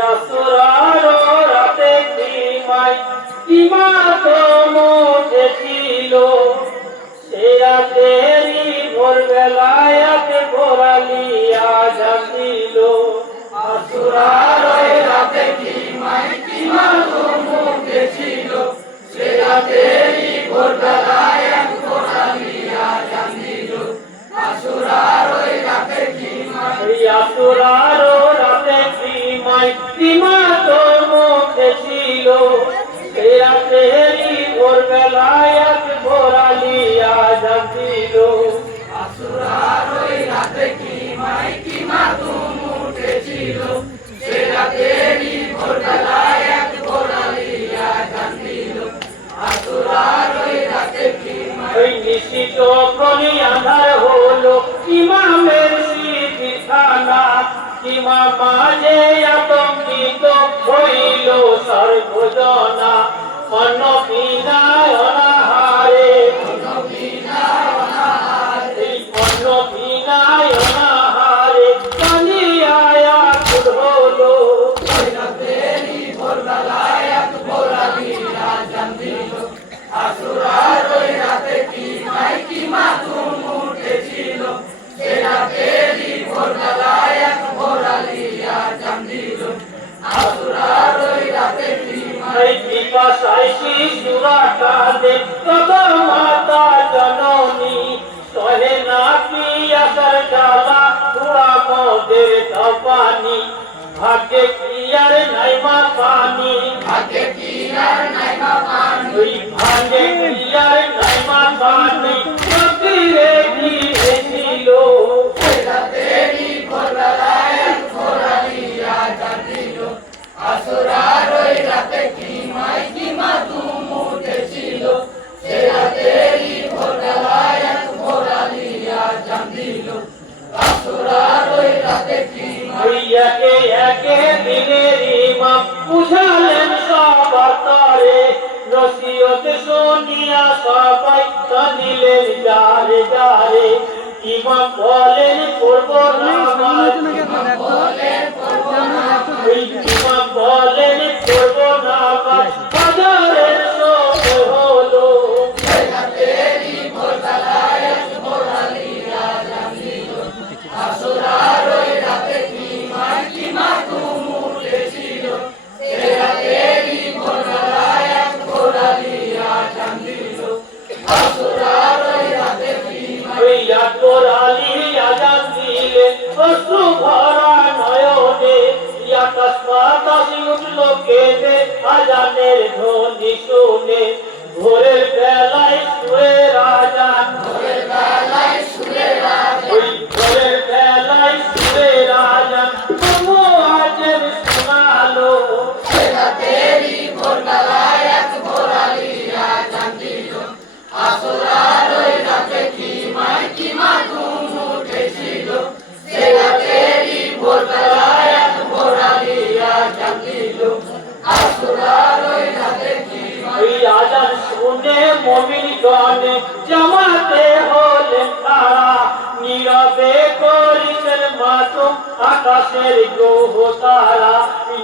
আসরার রাতে কিমা তো মুঠেছিল সে রাতেরই ভোরবেলায় ভোরালিয়া যাচ্ছিল আসরার রাতে কিমা তো মুঠেছিল সে রাতেরই ভোরবেলায় ভোরালিয়া যাচ্ছিল আসরার রাতে আসরার রাতে কিমা তো মুঠেছিল সে রাতেরই ভোরবেলায় ভোরালিয়া যাচ্ছিল আসরার রাতে কিমা তো মুঠেছিল সে রাতেরই ভোরবেলায় ভোরালিয়া যাচ্ছিল আসরার রাতে নিশি যখনই আঁধার হলো ইমামের শিবিখানা কিমা মাঝে আতঙ্কিত হইল সর্বজনা অন্ন বিনায় অনাহারে অন্ন বিনায় অনাহারে কালিয়া কুল হলো ভোরবেলায় ভোরালিয়া জানদিল আসরার রাতে কিমা তুম উঠেছিল সে রাতেরই ভোরবেলায় ভোরালিয়া জানদিল আসরার রাতে পিপাসায় শিশুরা কাঁদে তব মাতা জননী সহে না পিয়াসার জ্বালা পুরা মদের পানি ভাগ্যে কি আর নাইমা পানি ভাগ্যে কি আর নাইমা পানি ভাগ্যে কি আর নাইমা পানি ফকিরে দিয়েছিল সে রাতেরই ভোরবেলায় ভোরালিয়া জানদিল আসরার রাতে কিমা তুম উঠেছিল সে রাতেরই ভোরবেলায় ভোরালিয়া জানদিল আসরার রাতে একে একে দিনের ইমাম বুঝালেন সবার তরে নসিহত শুনিয়া সবাই কাঁদিলেন যারে যারে ইমাম বলেন পড়ব নামাজ ইমাম বলেন পড়ব নামাজ বাজারের সময় হলো রাতেরই ভোরবেলায় ভোরালিয়া জানদিল আসরার রাতে কিমা তুম উঠেছিল সে রাতেরই ভোরবেলায় ভোরালিয়া জানদিল আসরার রাতে ভোরালিয়া জানদিলে অশ্রু ভরা নয়নে আকাশ বাতাস উঠল কেঁদে আজানের ধ্বনি শুনে ভোরের বেলায় সুরের আজান ভোরের বেলায় সুরের আজান তবু আজের শোনালো সে রাতেরই ভোরবেলায় ভোরালিয়া জানদিল আসরার রাতে কিমা তুম উঠেছিল সে রাতেরই ভোরবেলায় ভোরালিয়া জানদিল আসরার রাতে আজান শুনে মুমিন গণে জামাতে হলেন তারা নীরবে করিতেন মাতম আকাশের গ্রহ তারা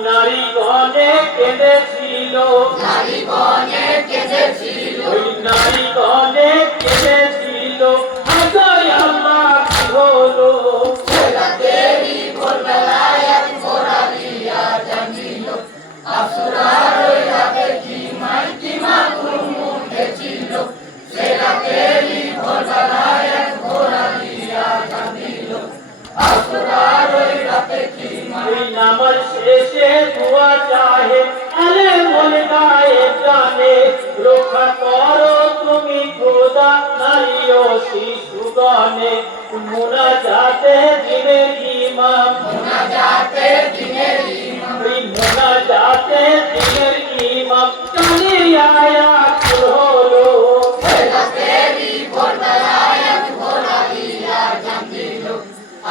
নারী গণে কেঁদেছিল নারী গণে কেঁদেছিল আজয় আল্লাহ কি হলো সে রাতেরই ভোরবেলায় ভোরালিয়া জানদিল আসরার রাতে কিমা তুম উঠেছিল সে রাতেরই ভোরবেলায় ভোরালিয়া জানদিল আসরার রাতে নামাজ শেষে দোয়া চাহে আলে মনে গায়ে জানে রক্ষা করো তুমি খোদা নারী ও শিশুগণে মুনাজাতে দিনের ইমাম কালিয়া হলো সে রাতেরই ভোরবেলায় ভোরালিয়া জানদিল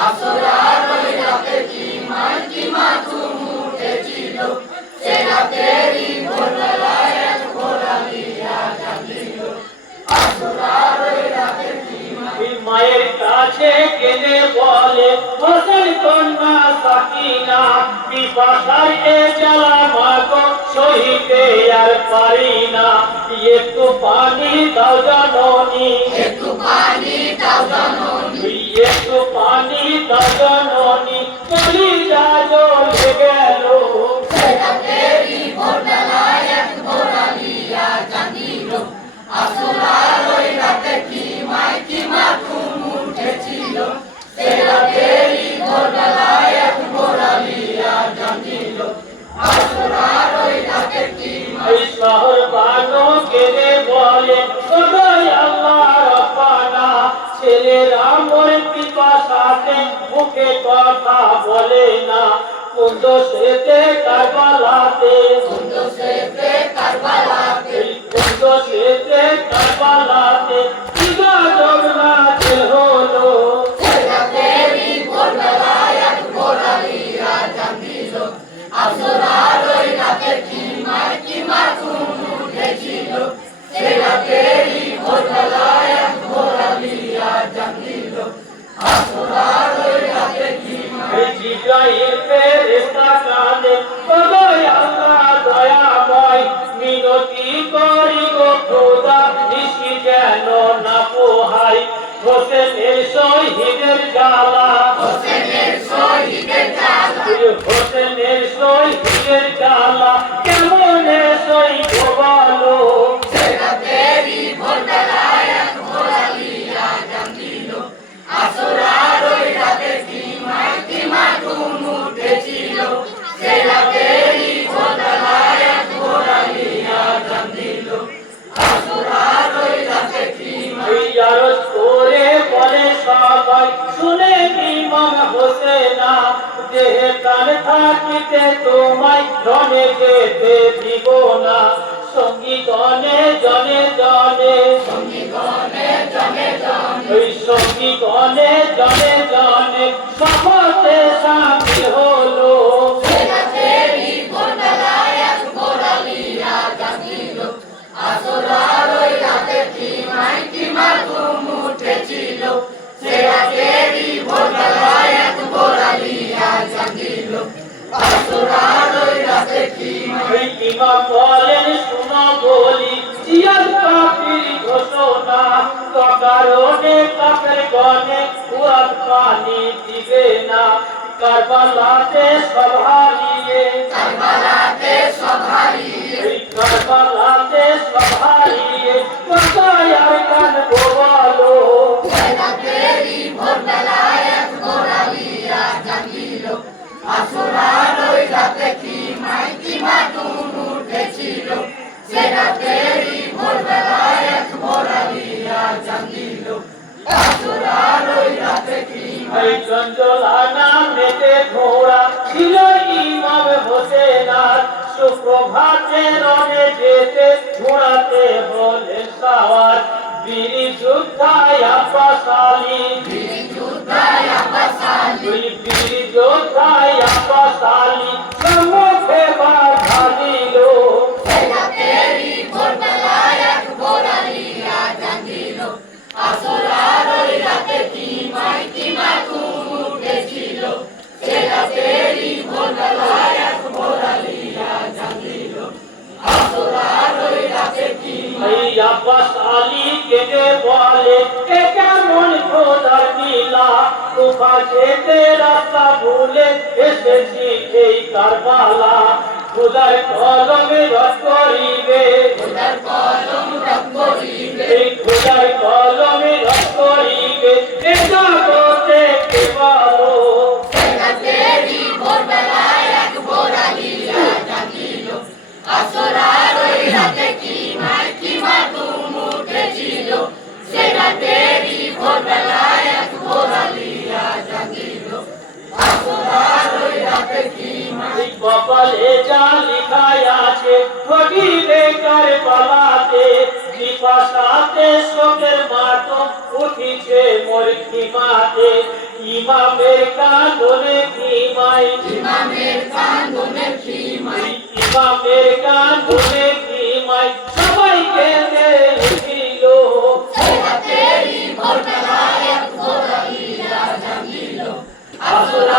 আসরার রাতে কিমা তুম উঠেছিল সে রাতেরই ভোরবেলায় ভোরালিয়া জানদিল আসরার রাতে মায়ের কাছে কেঁদে বলে হোসেন কন্যা সাকিনা পিপাসায় এ জ্বালা মাগো সহিতে আর পারি না, একটু পানি দাও জননী, একটু পানি দাও জননী, একটু পানি দাও জননী, কলিজা জ্বলে গেল। সেরাতেরি ভোরবেলায় এক ভোরালিয়া জানিল, আসরার ওই রাতে কি মাথুম উঠেছিল। সেরাতেরি ভোরবেলায় এক ভোরালিয়া জানিল, আসরার ওই রাতে কি এই শহর বানো কেঁদে বলে সদাই আল্লাহ রব্বানা, ছেলেরা মরে পিপাসাতে মুখে কথা বলে না, কুন্দ সেতে কারবালাতে, কুন্দুসেতে কারবালাতে, কুন্দ সেতে কারবালাতে ইবা জগনা দিল হলো। সেরাতেরি ভোরবেলায় এক ভোরালিয়া জানিল, আসরার ওই রাতে কি মাথুম উঠেছিল। সেরাতেরি ভোরবেলায় এক ভোরালিয়া জানিল, আসরার ওই রাতে কি এই জিব্রাইল ফেরেশতা কাঁদে, সদাই আল্লাহ দয়াময়, মিনতি করি গো খোদা বৃষ্টি যেন না পোহাই, হোসেনের শহীদের জ্বালা, হোসেনের শহীদের জ্বালা, হোসেনের শহীদের জ্বালা কেমনে সইব বলো। সেরাতেরি ভোরবেলায় এক ভোরালিয়া জানিল, আসরার ওই রাতে কি মাথুম উঠেছিল। সেরাতেরি ভোরবেলায় এক ভোরালিয়া জানিল, আসরার ওই রাতে কি এই আরজ করে বলে সবাই শুনে ইমাম হোসেনা, দেহে প্রাণ থাকিতে তোমায় ধনে যেতে দিব না, সঙ্গী গণে জনে জনে, সঙ্গীগণে জনে জনে, ওই সঙ্গী গণে জনে জনে শপথে শামিল হলো। সেরাতেরি ভোরবেলায় এক ভোরালিয়া জানিল, আসরার ওই রাতে কি মাথুম উঠেছিল। সেরাতেরি ভোরবেলায় এক ভোরালিয়া জানিল, আসরার ওই রাতে কি ওই ইমাম বলেন শুনো বলি জিয়াদ কাফির ঘোষণা, কারণে কাফের গণে কুয়াত পানি দিবে না, কারবালাতে সব হারিয়ে, কারবালাতে সব হারিয়ে, ওই কারবালাতে সব হারিয়ে কোথায় আর কানবো বলো। সেরাতেরি ভোরবেলায় এক ভোরালিয়া জানিল, আসরার ওই রাতে কি মাথুম উঠেছিল। সেরাতেরি ভোরবেলায় এক ভোরালিয়া জানিল, আসরার ওই রাতে কি এই চঞ্চলানা মেতে ঘোড়া ছিল ইমাম হোসেনার, সুপ্রভাতে রণে যেতে ঘোড়াতে বলে সাওয়ার, বীর যোদ্ধায় আব্বাস আলী, যুদ্ধায় আব্বাস আলী, ওই বীর যোদ্ধায় আব্বাস আলী সম্মুখে বাধা দিল। সেরাতেরি ভোরবেলায় এক ভোরালিয়া জানিল, আসরার ওই রাতে কি মাথুম উঠেছিল। সেরাতেরি ভোরবেলায় এক ভোরালিয়া জানিল, আসরার ওই রাতে কি এই আব্বাস আলী কেঁদে বলে এ কেমন খোদার লীলা, তুফা যেতে রাস্তা ভুলে এসেছি এই কারবালা, খোদার কলমে রদ করিবে, খোদার কলম রদ করিবে। এই খোদার কলমে রদ করিবে এ জগতে কে বলো। সেরাতেরি ভোরবেলায় এক ভোরালিয়া জানিল, আসরার ওই রাতে কি মাথুম উঠেছিল। সেরাতেরি ভোরবেলায় এক ভোরালিয়া জানিল, আসরার ওই রাতে কি এই কপালে যা লিখায় আছে ঘটিবে কারবালাতে, পিপাসাতে শোকের মাতম উঠিছে মোর খিমাতে, ইমামের কাঁদনে খিমাই, ইমামের কান্দনে খিমাই, ইমামের কাঁদনে খিমাই সবাই কেঁদে উঠিল। সেরাতেরি ভোরবেলায় এক ভোরালিয়া জানিল, আসরার